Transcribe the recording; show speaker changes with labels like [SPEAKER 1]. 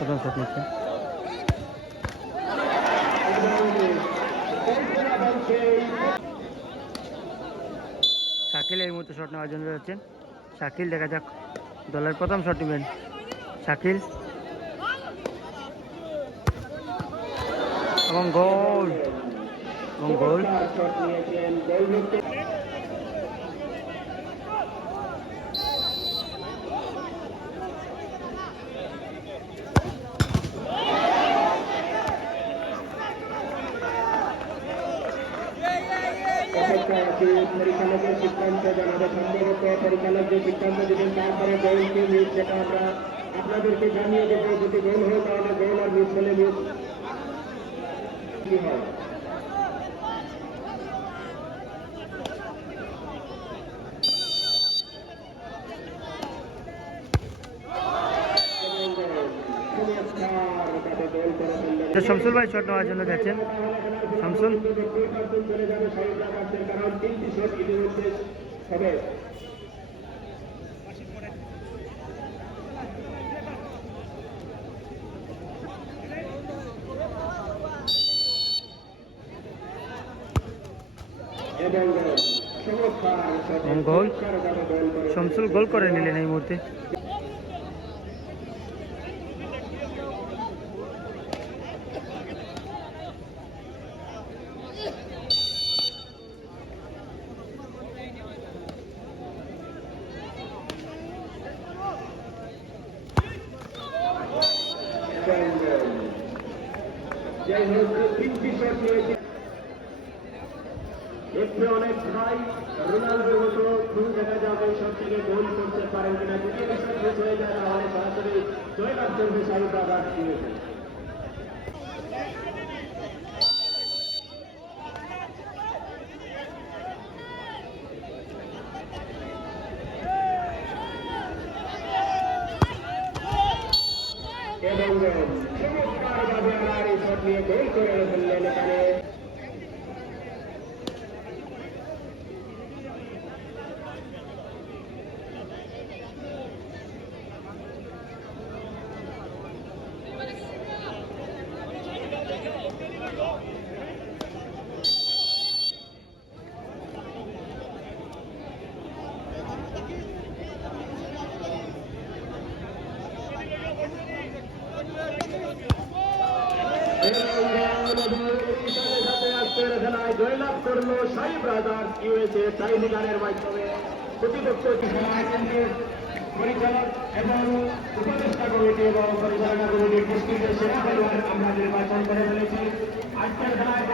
[SPEAKER 1] প্রথম শাকিল এই মুহূর্তে শট নেওয়ার জন্য যাচ্ছেন। শাকিল, দেখা যাক দলের প্রথম শট নেবেন। শাকিল। এবং গোল এবং গোল
[SPEAKER 2] পরিচালকের সিদ্ধান্ত জানাবে সম্ভবত পরিচালক যে সিদ্ধান্ত দেবেন তারপরে গোলকে মিস যেটা আমরা আপনাদেরকে জানিয়ে দেবো। যদি গোল হয় তাহলে গোল আর মিস হলে মিস কি হয়?
[SPEAKER 1] শামসুল ভাই শট নেওয়ার জন্য যাচ্ছেন। শামসুল? গোল। শামসুল গোল করে নিলেন এই মুহূর্তে।
[SPEAKER 2] যাই হোক তিনটি শট নিয়েছে দেখতে অনেক ভাই রোনাল্ডোর মতো খুব দেখা যাবে সব থেকে গোল করতে পারেন কিনা যদি বিষয় হয়ে যায় তাহলে সরাসরি জয়লাভ করবে শাহিদ আবার এবং চমৎকারভাবে আর এই শট নিয়ে গোল করে জয়লাভ করল সাই ব্রাদার্স ইউএসএ টাই লিগারের মাধ্যমে প্রতিপক্ষ পরিচালক এবং উপদেষ্টা কমিটি এবং আমরা নির্বাচন করে ফেলেছি আজকের খেলায়